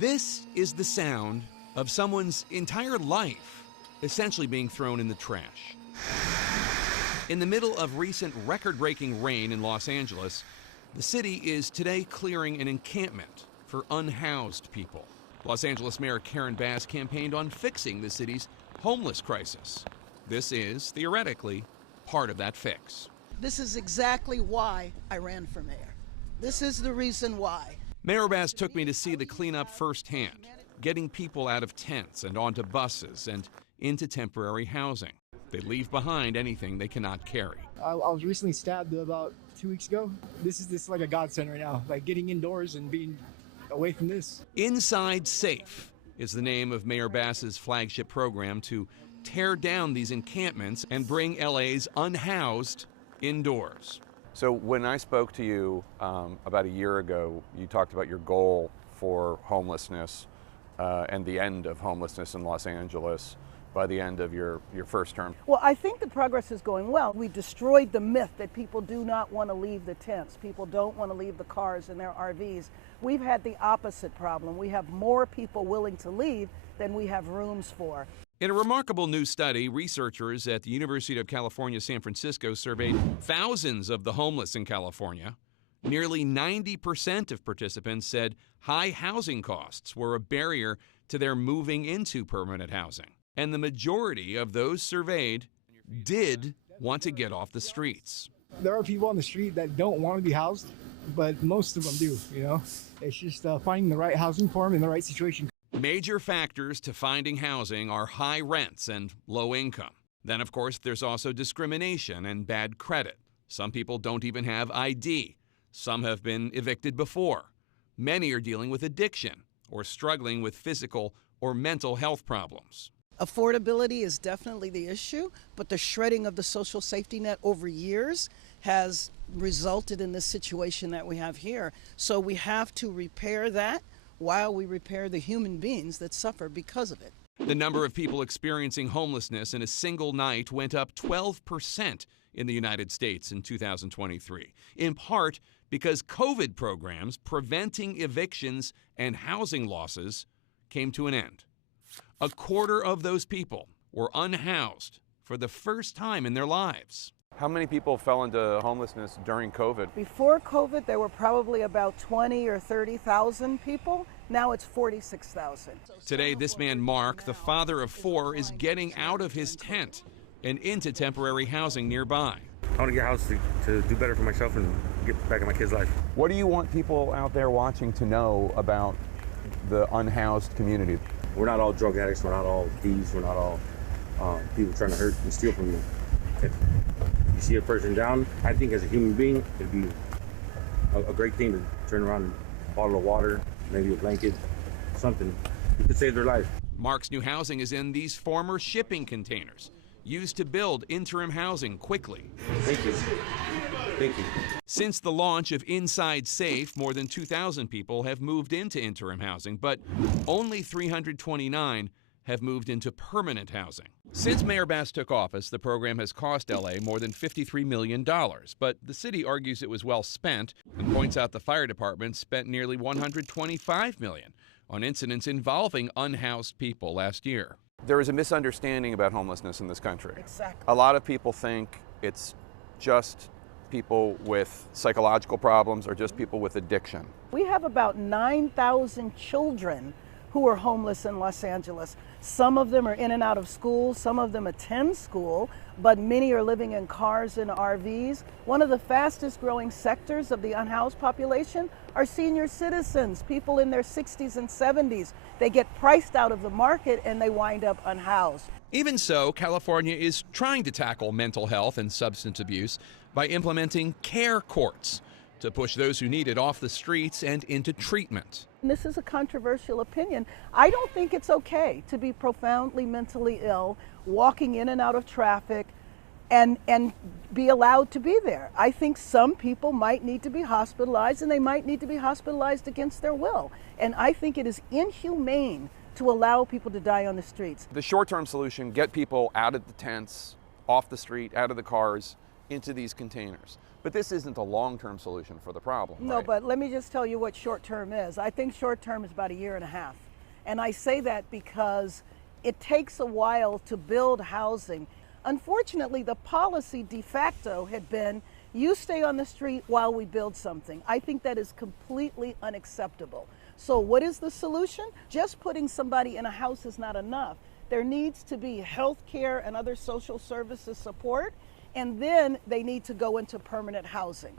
This is the sound of someone's entire life essentially being thrown in the trash. In the middle of recent record-breaking rain in Los Angeles, the city is today clearing an encampment for unhoused people. Los Angeles Mayor Karen Bass campaigned on fixing the city's homeless crisis. This is, theoretically, part of that fix. This is exactly why I ran for mayor. This is the reason why. Mayor Bass took me to see the cleanup firsthand, getting people out of tents and onto buses and into temporary housing. They leave behind anything they cannot carry. I was recently stabbed about 2 weeks ago. This is like a godsend right now, like getting indoors and being away from this. Inside Safe is the name of Mayor Bass's flagship program to tear down these encampments and bring LA's unhoused indoors. So when I spoke to you about a year ago, you talked about your goal for homelessness and the end of homelessness in Los Angeles by the end of your first term. Well, I think the progress is going well. We destroyed the myth that people do not want to leave the tents. People don't want to leave the cars and their RVs. We've had the opposite problem. We have more people willing to leave than we have rooms for. In a remarkable new study, researchers at the University of California, San Francisco surveyed thousands of the homeless in California. Nearly 90% of participants said high housing costs were a barrier to their moving into permanent housing. And the majority of those surveyed did want to get off the streets. There are people on the street that don't want to be housed, but most of them do, you know? It's just finding the right housing for them in the right situation. Major factors to finding housing are high rents and low income. Then, of course, there's also discrimination and bad credit. Some people don't even have ID. Some have been evicted before. Many are dealing with addiction or struggling with physical or mental health problems. Affordability is definitely the issue, but the shredding of the social safety net over years has resulted in this situation that we have here. So we have to repair that while we repair the human beings that suffer because of it. The number of people experiencing homelessness in a single night went up 12% in the United States in 2023, in part because COVID programs preventing evictions and housing losses came to an end. A quarter of those people were unhoused for the first time in their lives. How many people fell into homelessness during COVID? Before COVID, there were probably about 20 or 30,000 people. Now it's 46,000. Today, this man, Mark, the father of 4, is getting out of his tent and into temporary housing nearby. I want to get a house to do better for myself and get back in my kids' life. What do you want people out there watching to know about the unhoused community? We're not all drug addicts, we're not all thieves, we're not all people trying to hurt and steal from you. If you see a person down, I think as a human being, it'd be a great thing to turn around and a bottle of water, maybe a blanket, something. You could save their life. Mark's new housing is in these former shipping containers, used to build interim housing quickly. Thank you. Thank you. Since the launch of Inside Safe, more than 2,000 people have moved into interim housing, but only 329 have moved into permanent housing. Since Mayor Bass took office, the program has cost LA more than $53 million, but the city argues it was well spent and points out the fire department spent nearly $125 million on incidents involving unhoused people last year. There is a misunderstanding about homelessness in this country. Exactly. A lot of people think it's just people with psychological problems or just people with addiction. We have about 9,000 children who are homeless in Los Angeles. Some of them are in and out of school, some of them attend school, but many are living in cars and RVs. One of the fastest growing sectors of the unhoused population are senior citizens, people in their 60s and 70s. They get priced out of the market and they wind up unhoused. Even so, California is trying to tackle mental health and substance abuse by implementing care courts to push those who need it off the streets and into treatment. And this is a controversial opinion. I don't think it's okay to be profoundly mentally ill, walking in and out of traffic, and be allowed to be there. I think some people might need to be hospitalized, and they might need to be hospitalized against their will. And I think it is inhumane to allow people to die on the streets. The short-term solution, get people out of the tents, off the street, out of the cars, into these containers. But this isn't a long-term solution for the problem. No, right? but let me just tell you what short-term is. I think short-term is about 1.5 years. And I say that because it takes a while to build housing. Unfortunately, the policy de facto had been, you stay on the street while we build something. I think that is completely unacceptable. So what is the solution? Just putting somebody in a house is not enough. There needs to be health care and other social services support, and then they need to go into permanent housing.